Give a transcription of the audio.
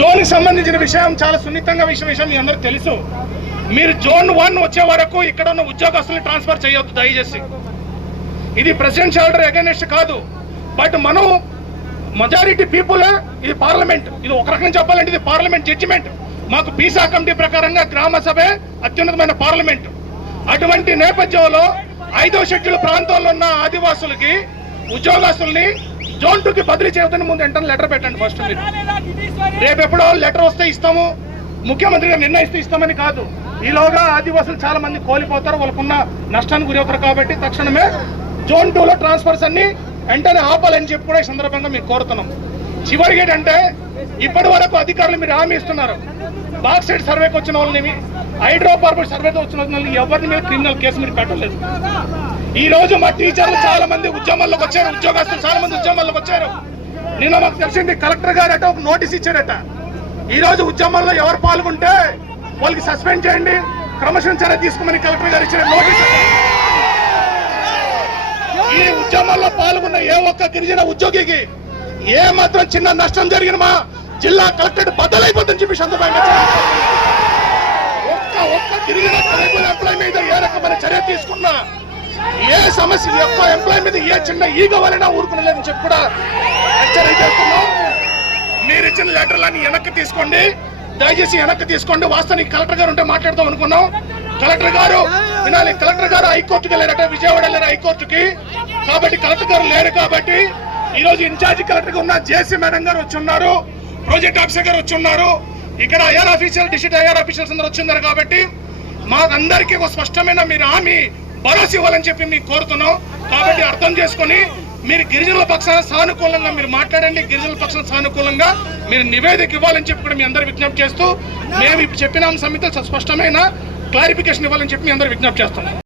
జోన్కి సంబంధించిన విషయం చాలా సున్నితంగా విషయం మీ అందరికీ తెలుసు. మీరు జోన్ 1 వచ్చే వరకు ఇక్కడ ఉన్న ఉద్యోగస్తుల్ని ట్రాన్స్ఫర్ చేయొద్దు దయచేసి. ఇది ప్రెసిడెన్షియల్ ఆర్డర్ అగైనెస్ట్ కాదు. బట్ మనం మెజారిటీ పీపుల్, ఇది పార్లమెంట్, ఇది ఒక రకంగా చెప్పాలంటే ఇది పార్లమెంట్ జడ్జిమెంట్. మాకు పీసా కమిటీ ప్రకారంగా గ్రామ సభే అత్యున్నతమైన పార్లమెంట్. అటువంటి నేపథ్యంలో 5వ షెడ్యూల్ ప్రాంతాల్లో ఉన్న ఆదివాసులకి ఉద్యోగస్తుల్ని జోన్ 2కి బదిలీ చేయొద్దని ముందు వెంటనే లెటర్ పెట్టండి. ఫస్ట్ మీరు రేపు ఎప్పుడో లెటర్ వస్తే ఇస్తాము, ముఖ్యమంత్రిగా నిర్ణయిస్తే ఇస్తామని కాదు. ఈలోగా ఆదివాసులు చాలా మంది కోల్పోతారు, వాళ్ళకున్న నష్టానికి గురవుతారు. కాబట్టి తక్షణమే జోన్ 2లో ట్రాన్స్ఫర్స్ అన్ని వెంటనే ఆపాలని చెప్పి కూడా ఈ సందర్భంగా మేము కోరుతున్నాం. చివరికి ఏంటంటే ఇప్పటి వరకు అధికారులు మీరు హామీ ఇస్తున్నారు, బాక్సైడ్ సర్వేకి వచ్చిన వాళ్ళని, హైడ్రోకార్బన్ సర్వేతో వచ్చిన వాళ్ళని ఎవరిని మీద క్రిమినల్ కేసు మీరు పెట్టలేదు. ఈ రోజు మా టీచర్లు చాలా మంది ఉద్యమాల్లోకి వచ్చారు, ఉద్యోగస్తులు చాలా మంది ఉద్యమాల్లోకి వచ్చారు. నిన్న మాకు తెలిసింది కలెక్టర్ గారట ఒక నోటీస్ ఇచ్చారట. ఈ రోజు ఉద్యమాల్లో ఎవరు పాల్గొంటే వాళ్ళకి సస్పెండ్ చేయండి, క్రమశిక్షణ చర్య తీసుకోమని కలెక్టర్ గారు ఇచ్చిన నోటీస్. ఈ ఉద్యమాల్లో పాల్గొన్న ఏ ఒక్క గిరిజన ఉద్యోగికి ఏ మాత్రం చిన్న నష్టం జరిగిన మా జిల్లా కలెక్టరేట్ బద్దలైపోతుందని చెప్పి సందర్భంగా ఒక్క గిరిజన ఎంప్లాయ్ మీద ఏ రకమైన చర్య తీసుకున్నా, ఏ సమస్య యొక్క ఎంప్లాయ్ మీద ఏ చిన్న ఈగ వలన ఊరుకునలేదని చెప్పి కూడా హెచ్చరిక చేస్తున్నాం. మీరు ఇచ్చిన లెటర్లన్నీ వెనక్కి తీసుకోండి, దయచేసి వెనక్కి తీసుకోండి. వాస్తవానికి కలెక్టర్ గారు ఉంటే మాట్లాడదాం అనుకున్నాం. కలెక్టర్ గారు వినాలి, కలెక్టర్ గారు హైకోర్టుకి వెళ్ళారట, విజయవాడ వెళ్ళారు హైకోర్టుకి. కాబట్టి కలెక్టర్ గారు లేరు. కాబట్టి ఈ రోజు ఇన్ఛార్జి కలెక్టర్ ఉన్న జేసీ మేడం గారు వచ్చి ఉన్నారు, ప్రాజెక్ట్ ఆఫీసర్ గారు వచ్చి ఉన్నారు, ఇక్కడ IR officer, district IR officers అందరూ వచ్చిన్నారు. కాబట్టి మాకందరికీ ఒక స్పష్టమైన మీరు హామీ భరోసా ఇవ్వాలని చెప్పి మీకు కోరుతున్నాం. కాబట్టి అర్థం చేసుకొని మీరు గిరిజనుల పక్షాన సానుకూలంగా మీరు మాట్లాడండి, గిరిజనుల పక్షాన సానుకూలంగా మీరు నివేదిక ఇవ్వాలని చెప్పి కూడా మీ అందరూ విజ్ఞప్తి చేస్తూ, మేము చెప్పిన అంశం మీద స్పష్టమైన క్లారిఫికేషన్ ఇవ్వాలని చెప్పి మీ అందరూ విజ్ఞప్తి చేస్తున్నాం.